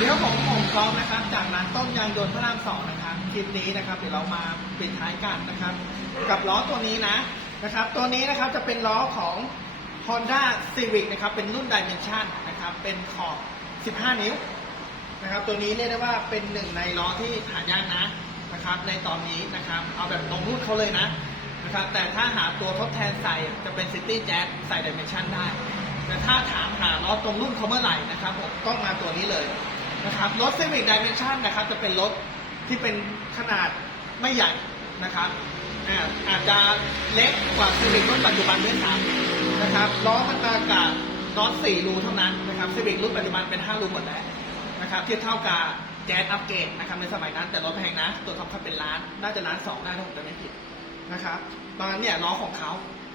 เดี๋ยวผมผมกอล์ฟนะครับ จากร้านต้นยางยนต์พระรามสองนะครับคลิปนี้นะครับ เดี๋ยวเรามาปิดท้ายกันนะครับ กับล้อตัวนี้นะนะครับ ตัวนี้นะครับจะเป็นล้อของ Honda Civic นะครับ เป็นรุ่น Dimension นะครับ เป็นขอบ 15 นิ้วนะครับ ตัวนี้เรียกได้ว่าเป็นหนึ่งในล้อที่หายากนะนะครับ ในตอนนี้นะครับ เอาแบบตรงรุ่นเขาเลยนะนะครับ แต่ถ้าหาตัวทดแทนใส่จะเป็น City Jazz ใส่ Dimension ได้ แต่ถ้าถามหาล้อตรงรุ่นเขาเมื่อไหร่นะครับผมต้องมาตัวนี้เลย นะครับรถ Civic Dimension นะครับจะเป็นรถที่เป็นขนาดไม่ใหญ่นะครับอาจจะเล็กกว่า Civic รุ่นปัจจุบันด้วยซ้ำนะครับล้อมันมากับล้อ4รูเท่านั้นนะครับ Civic รุ่นปัจจุบันเป็น5รูหมดแล้วนะครับเทียบเท่ากับแจ๊สอัปเกรดนะครับในสมัยนั้นแต่รถแพงนะ ตัวท็อปคันเป็นล้านน่าจะล้านสองได้ถ้าผมจำไม่ผิดนะครับตอนนั้นเนี่ยล้อของเขา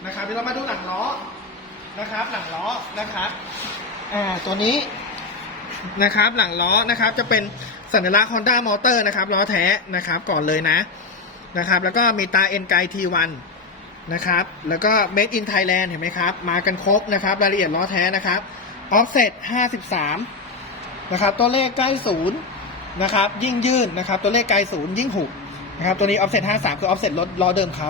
นะครับเดี๋ยวเรามาดูหลังล้อนะครับหลังล้อนะครับอ่าตัวนี้ นะครับ หลังล้อนะครับจะเป็นสัญลักษณ์ Honda Motor นะครับล้อแท้นะครับก่อนเลยนะนะครับ แล้วก็มีตา N ไก T1 นะครับ แล้วก็ Made in Thailand เห็นไหมครับ มากันครบนะครับรายละเอียดล้อแท้นะครับ Offset 53 นะครับ ตัวเลขใกล้ศูนย์นะครับ ยิ่งยื่นนะครับ ตัวเลขไกลศูนย์ยิ่งหุบนะครับ ตัวนี้ Offset 53 คือ Offset รถล้อเดิมเขา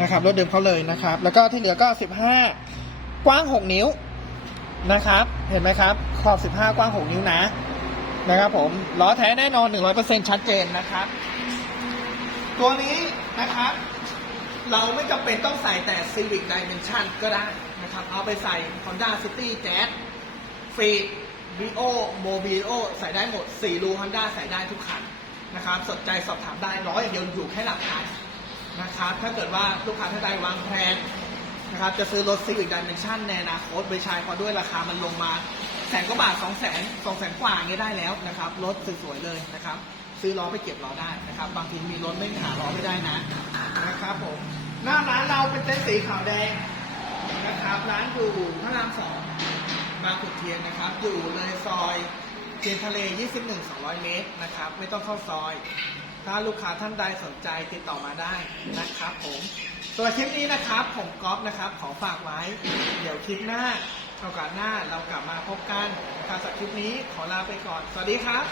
นะครับรถเดิมเขาเลยนะครับ แล้วก็ที่เหลือก็ 15 กว้าง 6 นิ้ว นะครับ เห็นไหมครับ ขอบ 15 กว้าง 6 นิ้วนะ นะครับผม ล้อแท้แน่นอน 100%ชัดเจนนะครับ ตัวนี้นะครับ เราไม่จำเป็นต้องใส่แต่ Civic Dimension ก็ได้นะครับ เอาไปใส่ Honda City Jazz ฟีด Brio Mobilo ใส่ได้หมด 4 รู Honda ใส่ได้ทุกคันนะครับ สนใจสอบถามได้ร้อยอย่างเดียวอยู่แค่หลักพันนะครับ ถ้าเกิดว่าลูกค้าท่านใดวางแผน นะครับจะซื้อรถ Civic Dimension ในอนาคตไปใช้พอด้วยราคามันลงมาแสนกว่าบาทสองแสนสองแสนกว่าเงี้ยได้แล้วนะครับรถสวยๆเลยนะครับซื้อล้อไปเก็บล้อได้นะครับ บางทีมีรถไม่หาล้อไม่ได้นะนะครับผมหน้าร้านเราเป็นเต้นท์สีขาวแดงนะครับร้านอยู่พระรามสองบางขุนเทียนนะครับ อยู่เลยซอยเทียนทะเล 21 200 เมตรนะครับ ไม่ต้องเข้าซอย ถ้าลูกค้าท่านใดสนใจติดต่อมาได้นะครับผม ส่วนคลิปนี้นะครับผมก๊อฟนะครับ ขอฝากไว้ เดี๋ยวคลิปหน้าโอกาสหน้าเรากลับมาพบกันนะครับสำหรับคลิปนี้ขอลาไปก่อน สวัสดีครับ